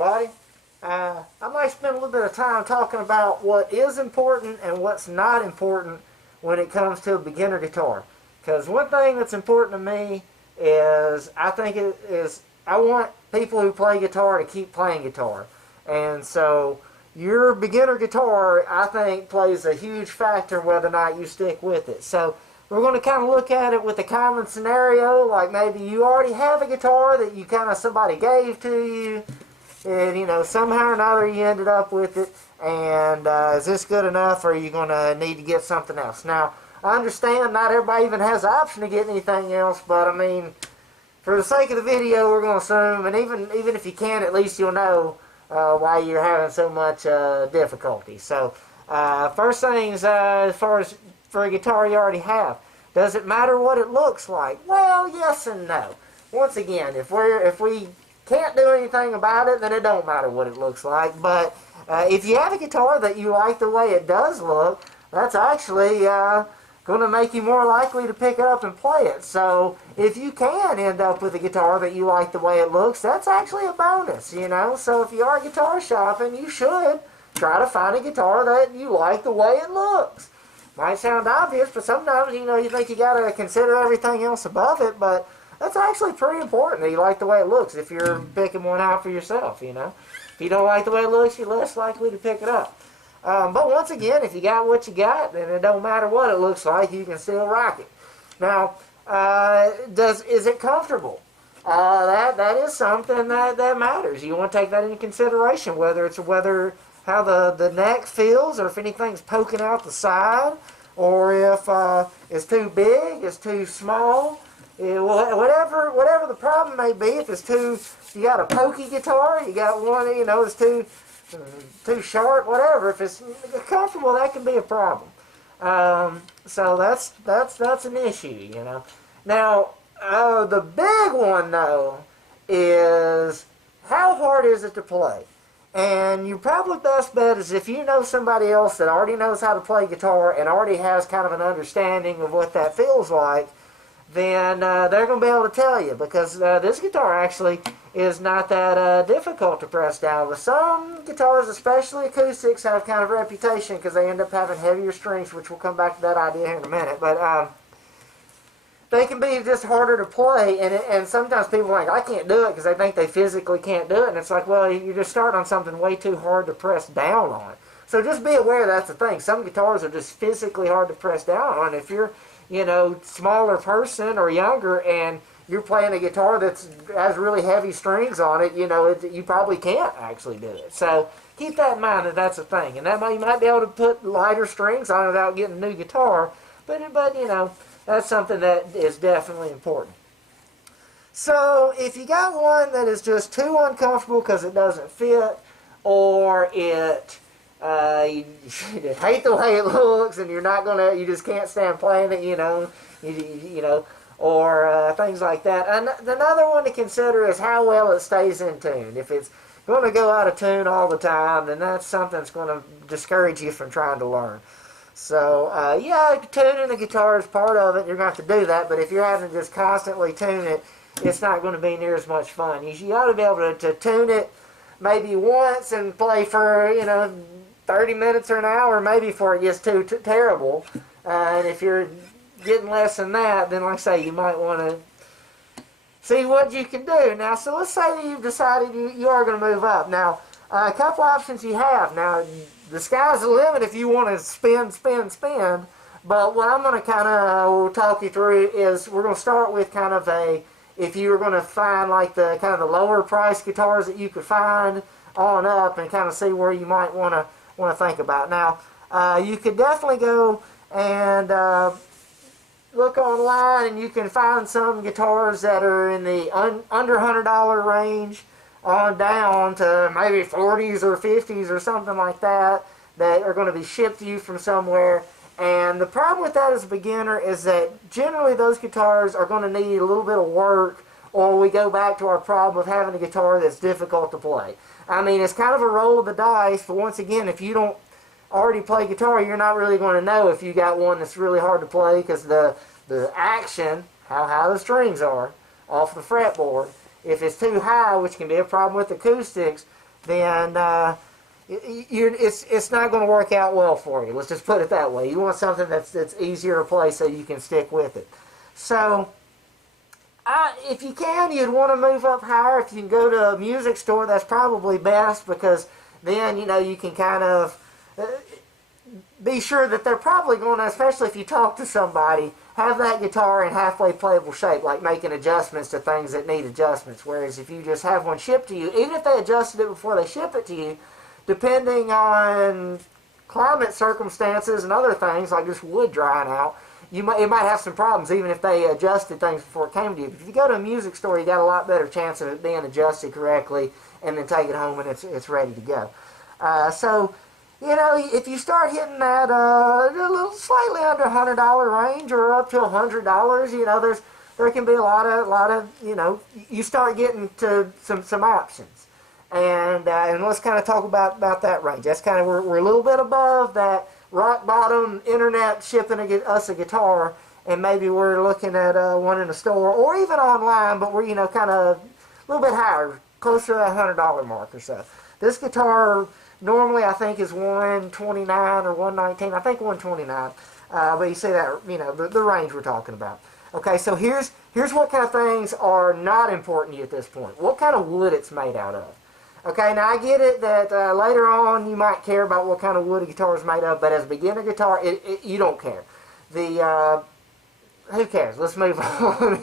everybody. I might spend a little bit of time talking about what is important and what's not important when it comes to a beginner guitar. Because one thing that's important to me is I want people who play guitar to keep playing guitar. And so your beginner guitar, I think, plays a huge factor whether or not you stick with it. So we're going to kind of look at it with a common scenario, like maybe you already have a guitar that you kind of somebody gave to you, and somehow or another you ended up with it, and is this good enough, or are you going to need to get something else? Now, I understand not everybody even has the option to get anything else, but I mean, for the sake of the video, we're going to assume, and even if you can, at least you'll know why you're having so much difficulty. So, first things, as far as for a guitar you already have, does it matter what it looks like? Well, yes and no. Once again, if we can't do anything about it, then it don't matter what it looks like. But if you have a guitar that you like the way it does look, that's actually going to make you more likely to pick it up and play it. So if you can end up with a guitar that you like the way it looks, that's actually a bonus, So if you are guitar shopping, you should try to find a guitar that you like the way it looks. Might sound obvious, but sometimes, you think you got to consider everything else above it, but that's actually pretty important that you like the way it looks if you're picking one out for yourself, If you don't like the way it looks, you're less likely to pick it up. But once again, if you got what you got, then it don't matter what it looks like, you can still rock it. Now, is it comfortable? That is something that matters. You want to take that into consideration, whether how the neck feels, or if anything's poking out the side, or if it's too big, it's too small, whatever the problem may be. If you got a pokey guitar, you got one, it's too short, whatever. If it's comfortable, that can be a problem. So that's an issue, Now, the big one though is how hard is it to play? And your probably best bet is if you know somebody else that already knows how to play guitar and already has kind of an understanding of what that feels like, then they're going to be able to tell you, because this guitar actually is not that difficult to press down. With some guitars, especially acoustics, have kind of a reputation because they end up having heavier strings, which we'll come back to that idea here in a minute. But they can be just harder to play, and sometimes people are like, I can't do it, because they think they physically can't do it, and it's like, well, you're just starting on something way too hard to press down on. So just be aware that's the thing. Some guitars are just physically hard to press down on. If you're, smaller person or younger, and you're playing a guitar that has really heavy strings on it, you probably can't actually do it. So keep that in mind, that's a thing. And you might be able to put lighter strings on it without getting a new guitar, but that's something that is definitely important. So if you got one that is just too uncomfortable because it doesn't fit, or you just hate the way it looks, and you just can't stand playing it, or things like that. And another one to consider is how well it stays in tune. If it's going to go out of tune all the time, then that's something that's going to discourage you from trying to learn. So, tuning the guitar is part of it. You're going to have to do that, but if you're having to just constantly tune it, it's not going to be near as much fun. You ought to be able to tune it maybe once and play for, 30 minutes or an hour, maybe, before it gets too terrible. And if you're getting less than that, then, like I say, you might want to see what you can do. Now, so let's say that you've decided you are going to move up. Now, a couple options you have. Now, the sky's the limit if you want to spin. But what I'm going to kind of talk you through is we're going to start with kind of if you were going to find like the kind of the lower price guitars that you could find on up, and kind of see where you might want to think about. Now, you could definitely go and look online, and you can find some guitars that are in the under $100 range on down to maybe 40s or 50s or something like that are going to be shipped to you from somewhere. And the problem with that as a beginner is that generally those guitars are going to need a little bit of work, or we go back to our problem of having a guitar that's difficult to play. I mean, it's kind of a roll of the dice, but once again, if you don't already play guitar, you're not really going to know if you got one that's really hard to play, because the action, how high the strings are off the fretboard, if it's too high, which can be a problem with acoustics, then it's not going to work out well for you. Let's just put it that way. You want something that's easier to play so you can stick with it. So, if you can, you'd want to move up higher. If you can go to a music store, that's probably best, because then, you can kind of be sure that they're probably going to, especially if you talk to somebody, have that guitar in halfway playable shape, like making adjustments to things that need adjustments. Whereas if you just have one shipped to you, even if they adjusted it before they ship it to you, depending on climate circumstances and other things, like just wood drying out, it might have some problems even if they adjusted things before it came to you. But if you go to a music store, you got a lot better chance of it being adjusted correctly, and then take it home and it's ready to go. So, if you start hitting that a little slightly under $100 range, or up to $100, there can be a lot of you start getting to some options. And let's kind of talk about that range. That's kind of, we're a little bit above that rock bottom internet shipping us a guitar, and maybe we're looking at one in a store or even online, but we're kind of a little bit higher, closer to that $100 mark or so. This guitar normally I think is $129 or $119. I think $129. But you see that, the range we're talking about. Okay, so here's what kind of things are not important to you at this point. What kind of wood it's made out of. Okay, now I get it that later on you might care about what kind of wood a guitar is made of, but as a beginner guitar, you don't care. Who cares? Let's move on.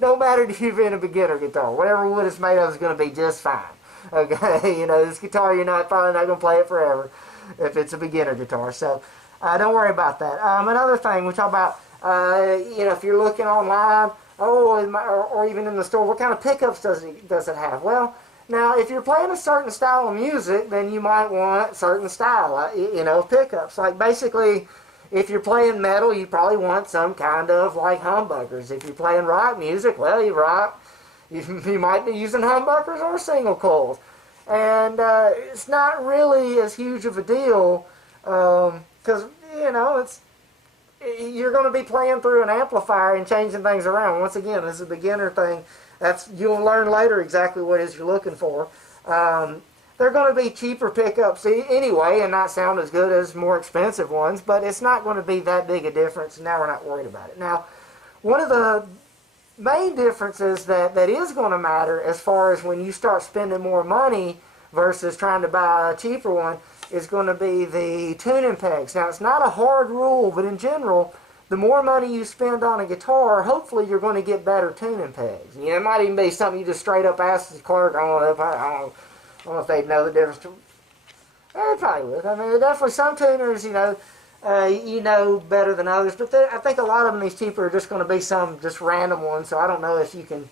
No matter if you've been a beginner guitar, whatever wood it's made of is going to be just fine. Okay, this guitar, you're probably not going to play it forever if it's a beginner guitar. So don't worry about that. Another thing we talk about, if you're looking online, or even in the store, what kind of pickups does it have? Well, now, if you're playing a certain style of music, then you might want certain style, pickups. Like, basically, if you're playing metal, you probably want some kind of, like, humbuckers. If you're playing rock music, well, you might be using humbuckers or single coils. And it's not really as huge of a deal, because, you're going to be playing through an amplifier and changing things around. Once again, this is a beginner thing. You'll learn later exactly what it is you're looking for. They're going to be cheaper pickups anyway and not sound as good as more expensive ones, but it's not going to be that big a difference, and now we're not worried about it. Now, one of the main differences that is going to matter as far as when you start spending more money versus trying to buy a cheaper one is going to be the tuning pegs. Now, it's not a hard rule, but in general, the more money you spend on a guitar, hopefully you're going to get better tuning pegs. It might even be something you just straight up ask the clerk. I don't know if they'd know the difference. They probably would. I mean, definitely some tuners, better than others. But I think a lot of them, these cheaper, are just going to be some just random ones. So I don't know if you can,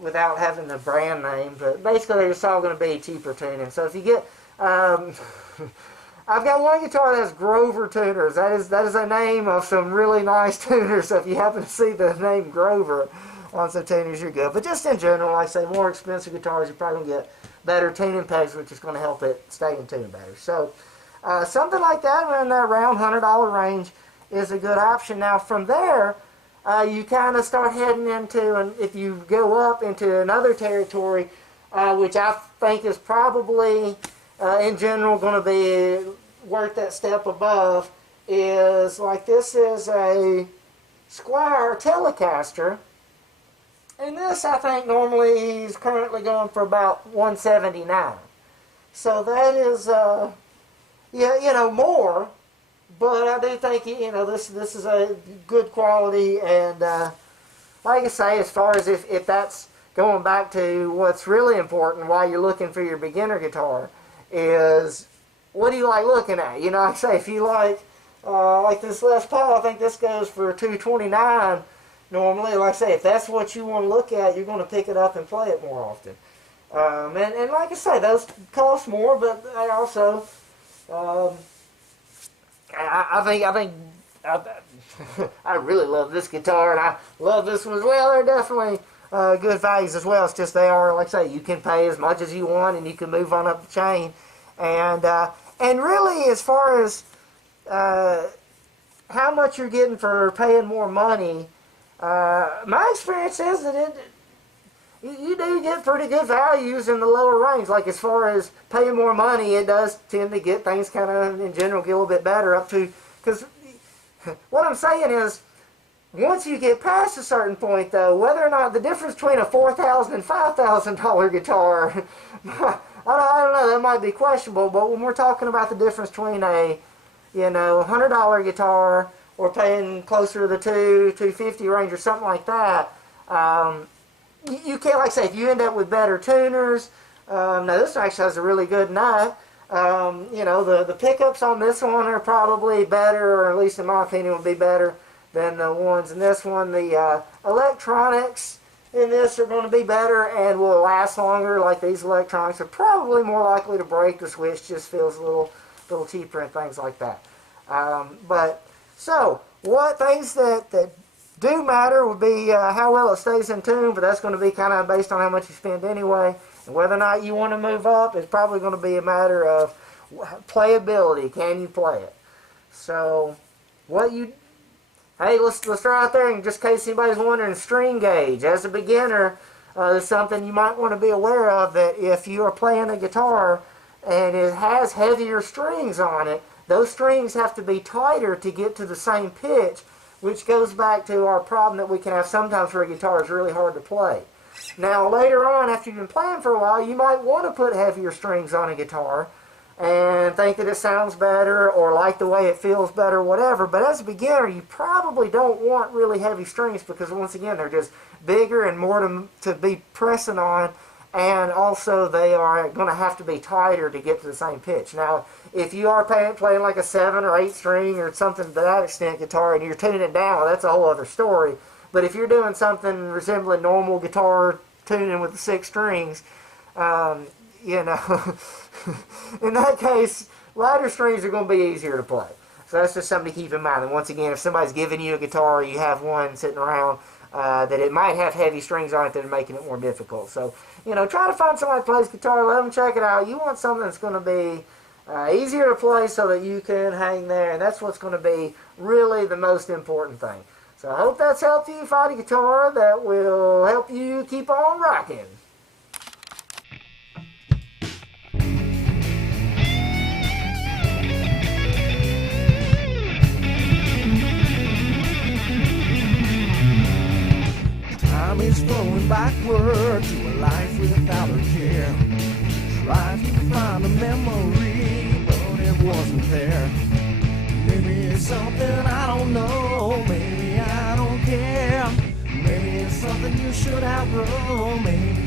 without having the brand name. But basically, they're just all going to be cheaper tuning. So if you get... I've got one guitar that has Grover tuners. That is a name of some really nice tuners. So if you happen to see the name Grover on some tuners, you're good. But just in general, like I say, more expensive guitars, you're probably going to get better tuning pegs, which is going to help it stay in tune better. So something like that in that around $100 range is a good option. Now from there, you kind of start heading into, and if you go up into another territory, which I think is probably... in general going to be worth that step above, is like this is a Squier Telecaster, and this I think normally he's currently going for about $179. So that is more, but I do think this is a good quality, and like I say, as far as if that's going back to what's really important while you're looking for your beginner guitar, is what do you like looking at? Like I say, if you like this Les Paul, I think this goes for $229 normally. Like I say, if that's what you want to look at, you're going to pick it up and play it more often. And like I say, those cost more, but they also, I think I really love this guitar, and I love this one as well. They're definitely good values as well. It's just they are, like I say, you can pay as much as you want, and you can move on up the chain. And really, as far as how much you're getting for paying more money, my experience is that you do get pretty good values in the lower range. Like as far as paying more money, it does tend to get things kind of in general get a little bit better up to, because what I'm saying is, once you get past a certain point, though, whether or not the difference between a $4,000 and $5,000 guitar, I don't know, that might be questionable. But when we're talking about the difference between a, $100 guitar or paying closer to the $250 range or something like that, you can't, like I say, if you end up with better tuners. Now this actually has a really good nut. The pickups on this one are probably better, or at least in my opinion would be better than the ones in this one. The electronics in this are going to be better and will last longer. Like these electronics are probably more likely to break. The switch just feels a little cheaper and things like that. So what things that do matter would be how well it stays in tune, but that's going to be kind of based on how much you spend anyway. And whether or not you want to move up is probably going to be a matter of playability. Can you play it? So hey, let's throw out there, and just in case anybody's wondering, string gauge. As a beginner, is something you might want to be aware of, that if you are playing a guitar and it has heavier strings on it, those strings have to be tighter to get to the same pitch, which goes back to our problem that we can have sometimes where a guitar is really hard to play. Now, later on, after you've been playing for a while, you might want to put heavier strings on a guitar and think that it sounds better or like the way it feels better, whatever. But as a beginner, you probably don't want really heavy strings because, once again, they're just bigger and more to be pressing on, and also they are going to have to be tighter to get to the same pitch. Now, if you are playing like a 7 or 8 string or something to that extent guitar and you're tuning it down, well, that's a whole other story. But if you're doing something resembling normal guitar tuning with the 6 strings, in that case, lighter strings are going to be easier to play. So that's just something to keep in mind. And once again, if somebody's giving you a guitar, or you have one sitting around, that it might have heavy strings on it that are making it more difficult. So, try to find somebody that plays guitar, let them check it out. You want something that's going to be easier to play so that you can hang there, and that's what's going to be really the most important thing. So I hope that's helped you find a guitar that will help you keep on rocking. Time is flowing backward to a life without a care. Trying to find a memory, but it wasn't there. Maybe it's something I don't know, maybe I don't care. Maybe it's something you should outgrow, maybe